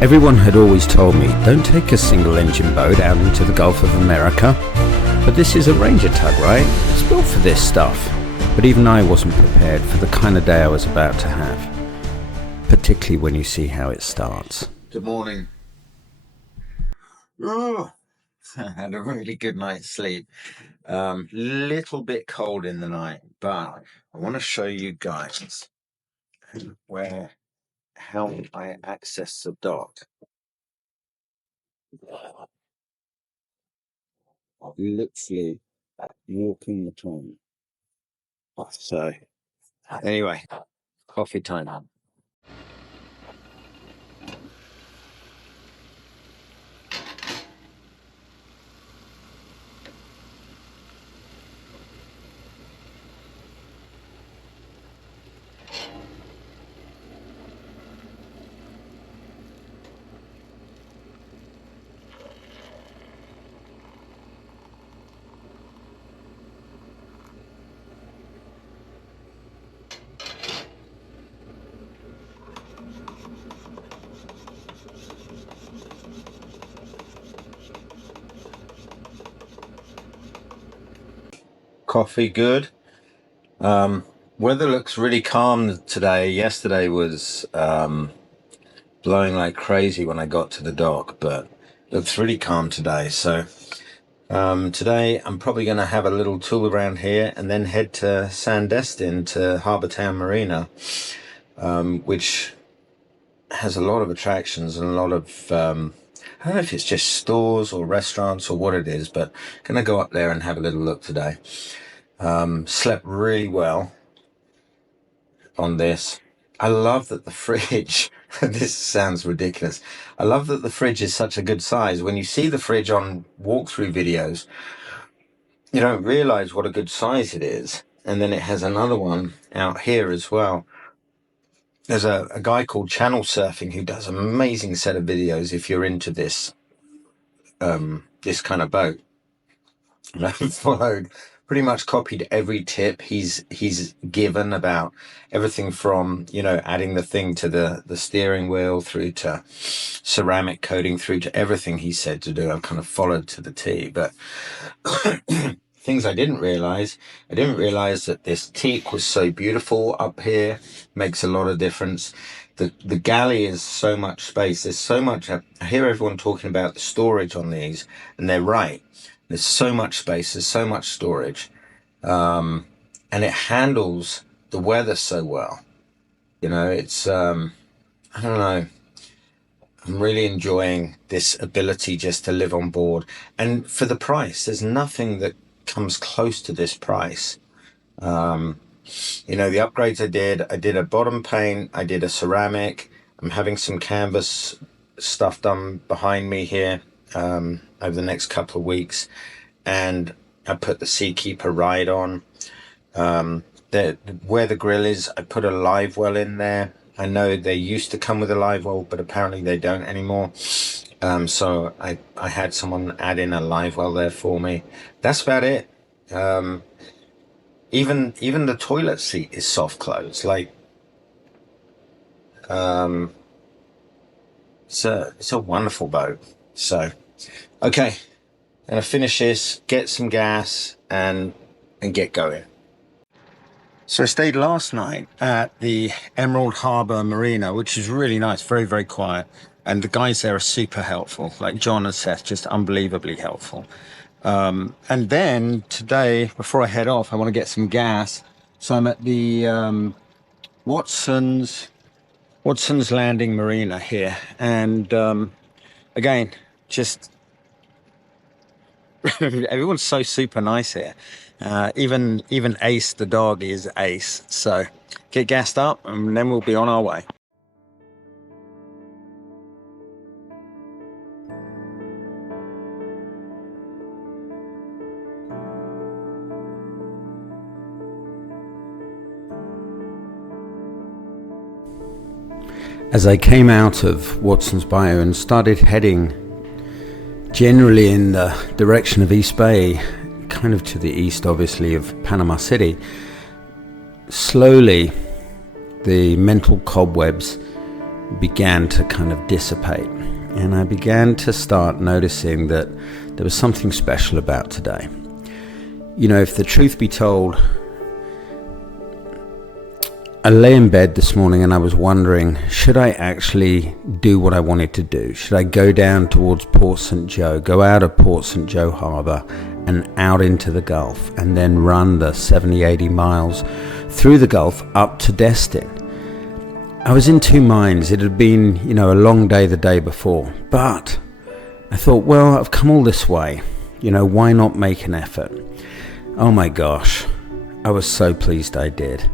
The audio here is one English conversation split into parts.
Everyone had always told me, don't take a single engine boat out into the Gulf of America. But this is a Ranger Tug, right? It's built for this stuff. But even I wasn't prepared for the kind of day I was about to have. Particularly when you see how it starts. Good morning. Oh, I had a really good night's sleep. Little bit cold in the night, but I want to show you guys how I access the dock. Literally walking the plane. So anyway, coffee time. Coffee good. Weather looks really calm today. Yesterday was blowing like crazy when I got to the dock, but looks really calm today. So today I'm probably going to have a little tool around here and then head to Sandestin, to Harbour Town Marina, which has a lot of attractions and a lot of I don't know if it's just stores or restaurants or what it is, but gonna go up there and have a little look today. Slept really well on this. I love that the fridge, this sounds ridiculous. I love that the fridge is such a good size. When you see the fridge on walkthrough videos, you don't realize what a good size it is. And then it has another one out here as well. There's a guy called Channel Surfing who does an amazing set of videos if you're into this this kind of boat. And I've followed, pretty much copied every tip he's given about everything from, you know, adding the thing to the steering wheel through to ceramic coating through to everything he said to do. I've kind of followed to the T. But things I didn't realize that this teak was so beautiful up here. Makes a lot of difference. The galley is so much space. There's so much. I hear everyone talking about the storage on these, and they're right. There's so much space. There's so much storage, and it handles the weather so well. You know, it's I don't know. I'm really enjoying this ability just to live on board, and for the price, there's nothing that comes close to this price. You know, the upgrades I did a bottom paint, I did a ceramic. I'm having some canvas stuff done behind me here over the next couple of weeks, and I put the Seakeeper Ride on. Where the grill is, I put a live well in there. I know they used to come with a live well, but apparently they don't anymore. So I had someone add in a live well there for me. That's about it. Even the toilet seat is soft close. Like, it's a wonderful boat. So, okay, I'm gonna finish this, get some gas, and get going. So I stayed last night at the Emerald Harbour Marina, which is really nice, very, very quiet. And the guys there are super helpful, like John and Seth, just unbelievably helpful. And then today, before I head off, I want to get some gas. So I'm at the Watson's Landing Marina here. And again, just everyone's so super nice here. Even Ace the dog is Ace. So get gassed up and then we'll be on our way. As I came out of Watson's Bayou and started heading generally in the direction of East Bay, kind of to the east obviously of Panama City, slowly the mental cobwebs began to kind of dissipate, and I began to start noticing that there was something special about today. You know, if the truth be told, I lay in bed this morning and I was wondering, should I actually do what I wanted to do? Should I go down towards Port St. Joe, go out of Port St. Joe Harbour and out into the Gulf, and then run the 70-80 miles through the Gulf up to Destin? I was in two minds. It had been, you know, a long day the day before, but I thought, well, I've come all this way, you know, why not make an effort? Oh my gosh, I was so pleased I did.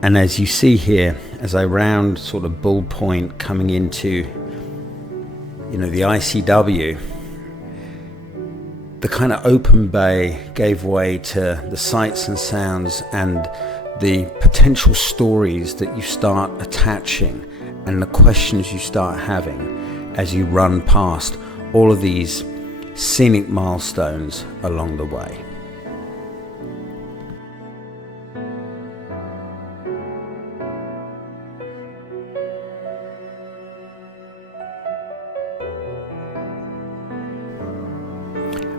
And as you see here, as I round sort of Bull Point coming into, you know, the ICW, the kind of open bay gave way to the sights and sounds and the potential stories that you start attaching and the questions you start having as you run past all of these scenic milestones along the way.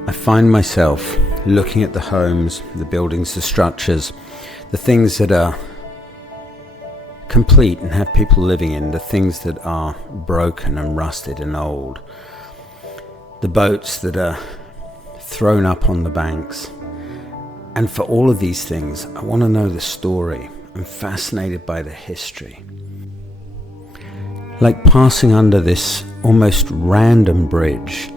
I find myself looking at the homes, the buildings, the structures, the things that are complete and have people living in, the things that are broken and rusted and old, the boats that are thrown up on the banks. And for all of these things, I want to know the story. I'm fascinated by the history. Like passing under this almost random bridge.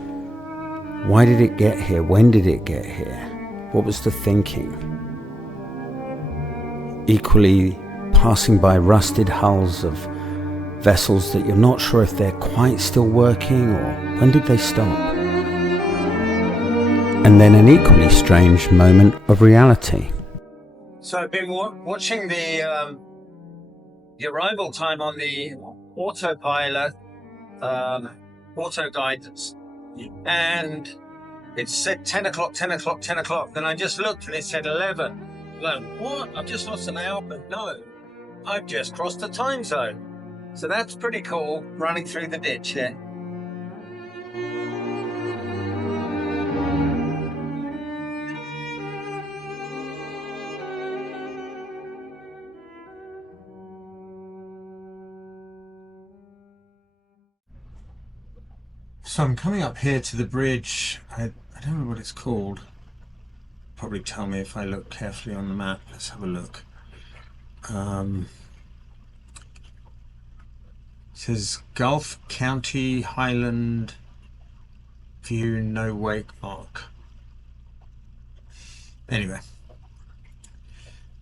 Why did it get here? When did it get here? What was the thinking? Equally, passing by rusted hulls of vessels that you're not sure if they're quite still working or when did they stop? And then an equally strange moment of reality. So I've been watching the arrival time on the autopilot auto guidance, and it said 10 o'clock, 10 o'clock, 10 o'clock. Then I just looked and it said 11. Like, what? I've just lost an hour, but no, I've just crossed the time zone. So that's pretty cool, running through the ditch here. So I'm coming up here to the bridge. I don't know what it's called. Probably tell me if I look carefully on the map. Let's have a look. It says Gulf County Highland View No Wake Mark. Anyway,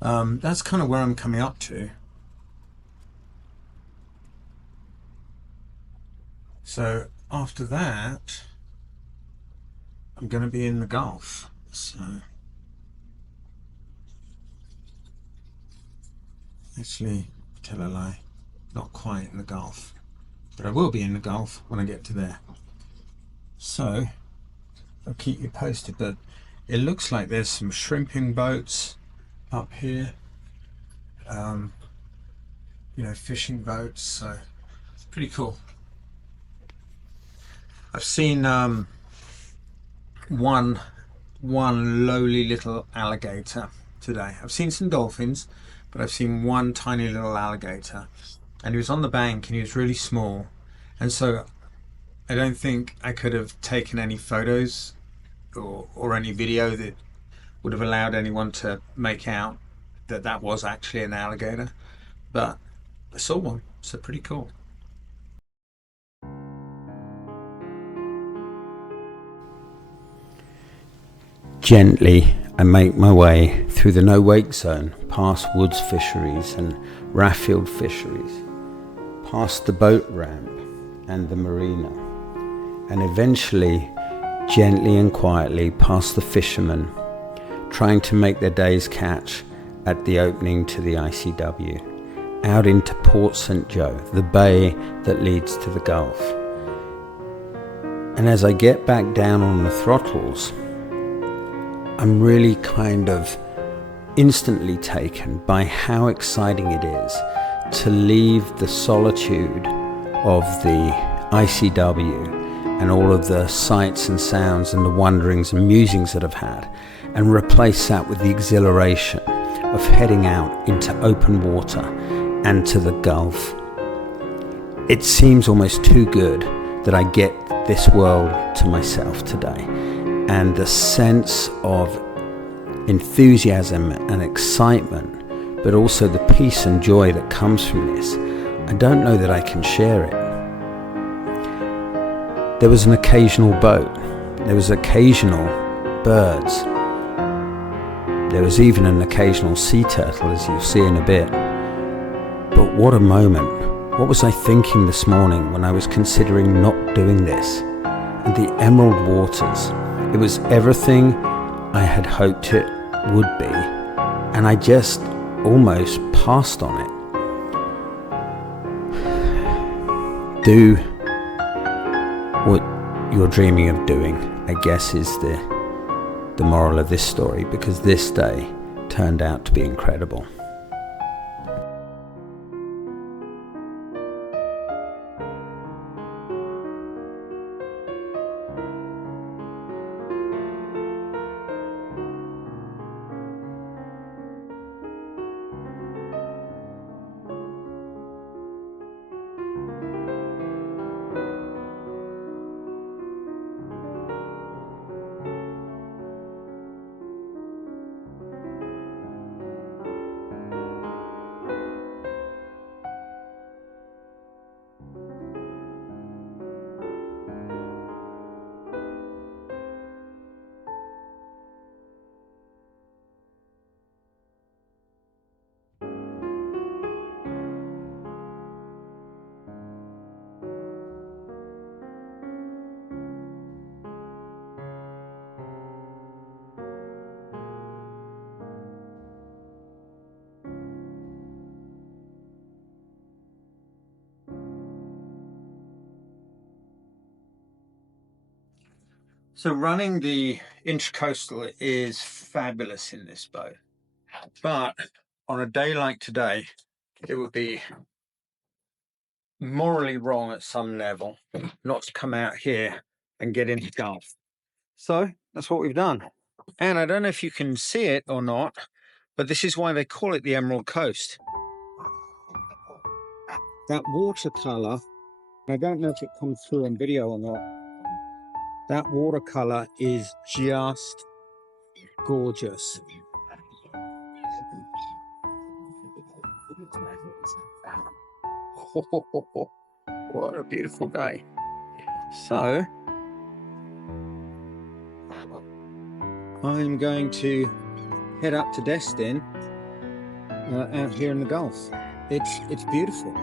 that's kind of where I'm coming up to. So after that, I'm going to be in the Gulf. So actually, tell a lie, not quite in the Gulf, but I will be in the Gulf when I get to there. So I'll keep you posted, but it looks like there's some shrimping boats up here, you know, fishing boats, so it's pretty cool. I've seen one lowly little alligator today. I've seen some dolphins, but I've seen one tiny little alligator, and he was on the bank and he was really small, and so I don't think I could have taken any photos or any video that would have allowed anyone to make out that that was actually an alligator, but I saw one, so pretty cool. Gently, I make my way through the no-wake zone, past Woods Fisheries and Raffield Fisheries, past the boat ramp and the marina, and eventually, gently and quietly, past the fishermen, trying to make their day's catch at the opening to the ICW, out into Port St. Joe, the bay that leads to the Gulf. And as I get back down on the throttles, I'm really kind of instantly taken by how exciting it is to leave the solitude of the ICW and all of the sights and sounds and the wonderings and musings that I've had, and replace that with the exhilaration of heading out into open water and to the Gulf. It seems almost too good that I get this world to myself today, and the sense of enthusiasm and excitement, but also the peace and joy that comes from this, I don't know that I can share it. There was an occasional boat, there was occasional birds, there was even an occasional sea turtle, as you'll see in a bit. But what a moment. What was I thinking this morning when I was considering not doing this? And the emerald waters, it was everything I had hoped it would be, and I just almost passed on it. Do what you're dreaming of doing, I guess, is the moral of this story, because this day turned out to be incredible. So running the Intracoastal is fabulous in this boat, but on a day like today, it would be morally wrong at some level not to come out here and get into Gulf. So that's what we've done. And I don't know if you can see it or not, but this is why they call it the Emerald Coast. That watercolor, I don't know if it comes through on video or not, that watercolor is just gorgeous. What a beautiful day. So I'm going to head up to Destin out here in the Gulf. It's beautiful.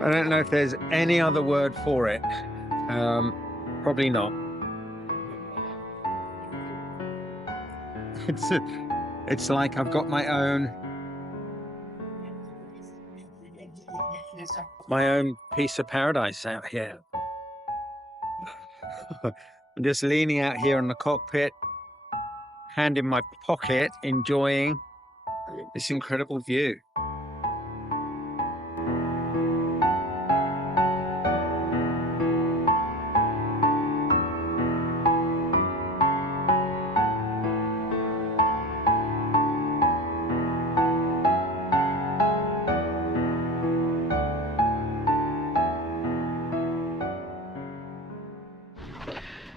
I don't know if there's any other word for it. Probably not. It's like I've got my own piece of paradise out here. I'm just leaning out here in the cockpit, hand in my pocket, enjoying this incredible view.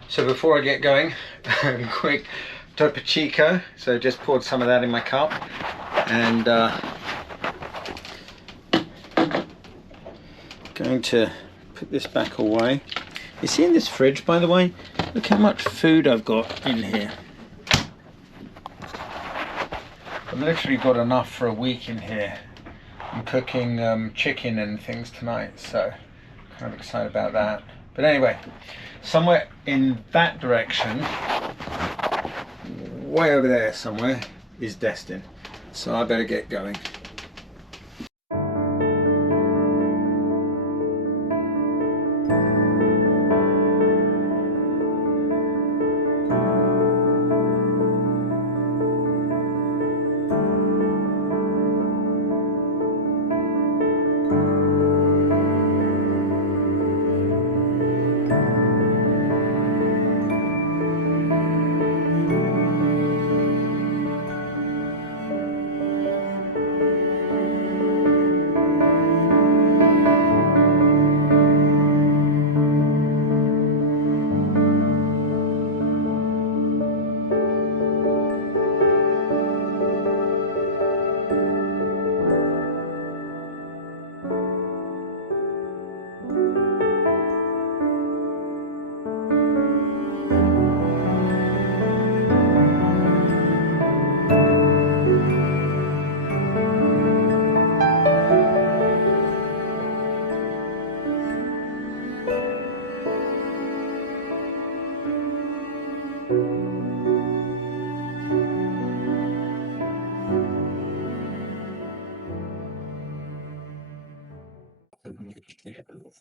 So before I get going, quick Topo Chico. So just poured some of that in my cup, and going to put this back away. You see in this fridge, by the way, look how much food I've got in here. I've literally got enough for a week in here. I'm cooking chicken and things tonight, so kind of excited about that. But anyway, somewhere in that direction, way over there somewhere, is Destin. So I better get going.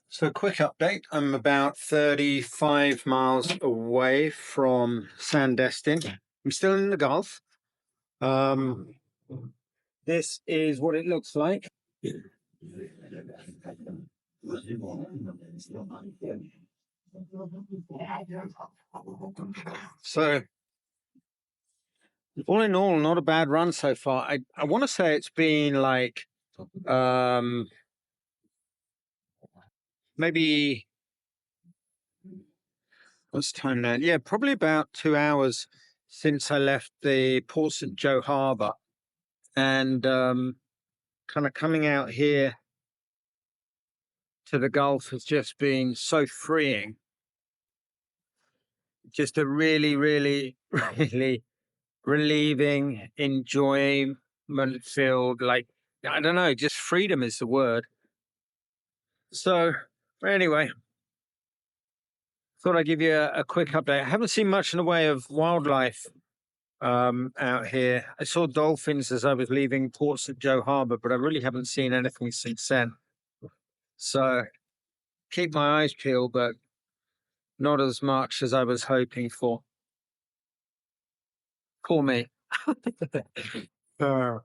So quick update, I'm about 35 miles away from Sandestin. I'm still in the Gulf. This is what it looks like. So all in all, not a bad run so far. I want to say it's been like maybe, what's the time now? Yeah, probably about 2 hours since I left the Port St. Joe Harbor, and kind of coming out here to the Gulf has just been so freeing. Just a really, really, really relieving, enjoyment filled, like, I don't know, just freedom is the word. So anyway, thought I'd give you a quick update. I haven't seen much in the way of wildlife out here. I saw dolphins as I was leaving Port St. Joe Harbor, but I really haven't seen anything since then. So keep my eyes peeled, but not as much as I was hoping for. Call me. All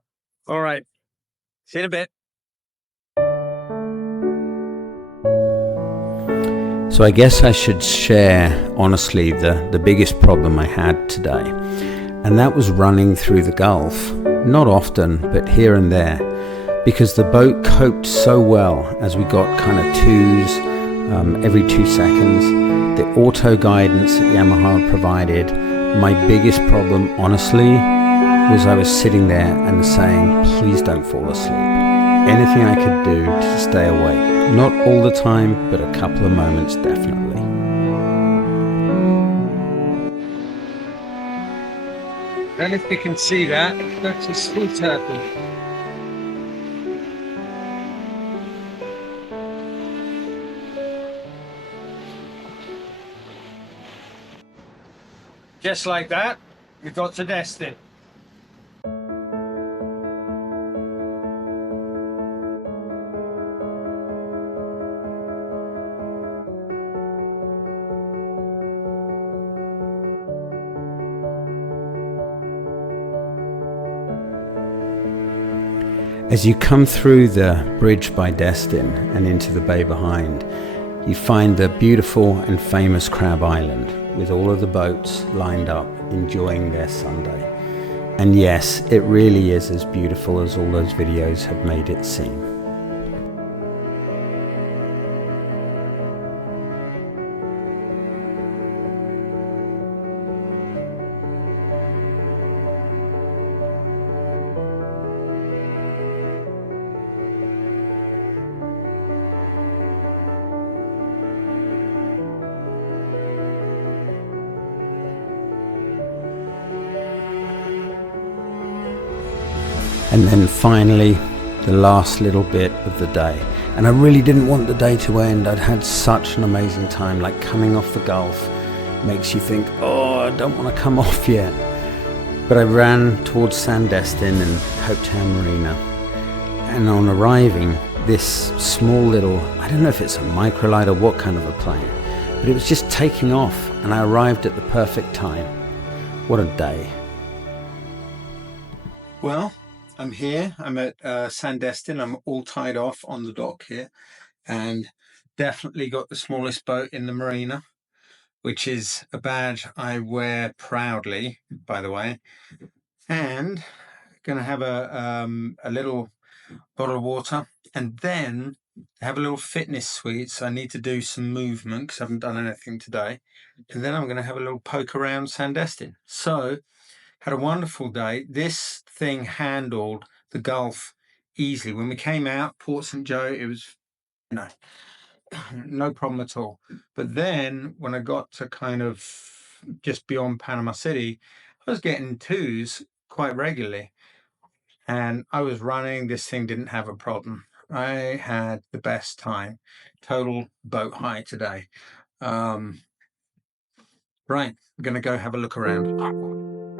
right. See you in a bit. So I guess I should share, honestly, the biggest problem I had today. And that was running through the Gulf. Not often, but here and there. Because the boat coped so well as we got kind of twos every 2 seconds. The auto guidance that Yamaha provided. My biggest problem, honestly, was I was sitting there and saying, please don't fall asleep. Anything I could do to stay awake. Not all the time, but a couple of moments definitely. And if you can see that, that's a sea turtle. Just like that, we got to Destin. As you come through the bridge by Destin and into the bay behind, you find the beautiful and famous Crab Island with all of the boats lined up enjoying their Sunday. And yes, it really is as beautiful as all those videos have made it seem. And then finally, the last little bit of the day. And I really didn't want the day to end. I'd had such an amazing time, like coming off the Gulf makes you think, oh, I don't want to come off yet. But I ran towards Sandestin and Hopetown Marina. And on arriving, this small little, I don't know if it's a microlight or what kind of a plane, but it was just taking off and I arrived at the perfect time. What a day. Well, I'm here. I'm at Sandestin. I'm all tied off on the dock here, and definitely got the smallest boat in the marina, which is a badge I wear proudly, by the way. And gonna have a little bottle of water, and then have a little fitness suite. So I need to do some movement because I haven't done anything today, and then I'm gonna have a little poke around Sandestin. So had a wonderful day. This thing handled the Gulf easily. When we came out, Port St. Joe, it was, no problem at all. But then when I got to kind of just beyond Panama City, I was getting twos quite regularly. And I was running, this thing didn't have a problem. I had the best time. Total boat high today. Right, I'm going to go have a look around.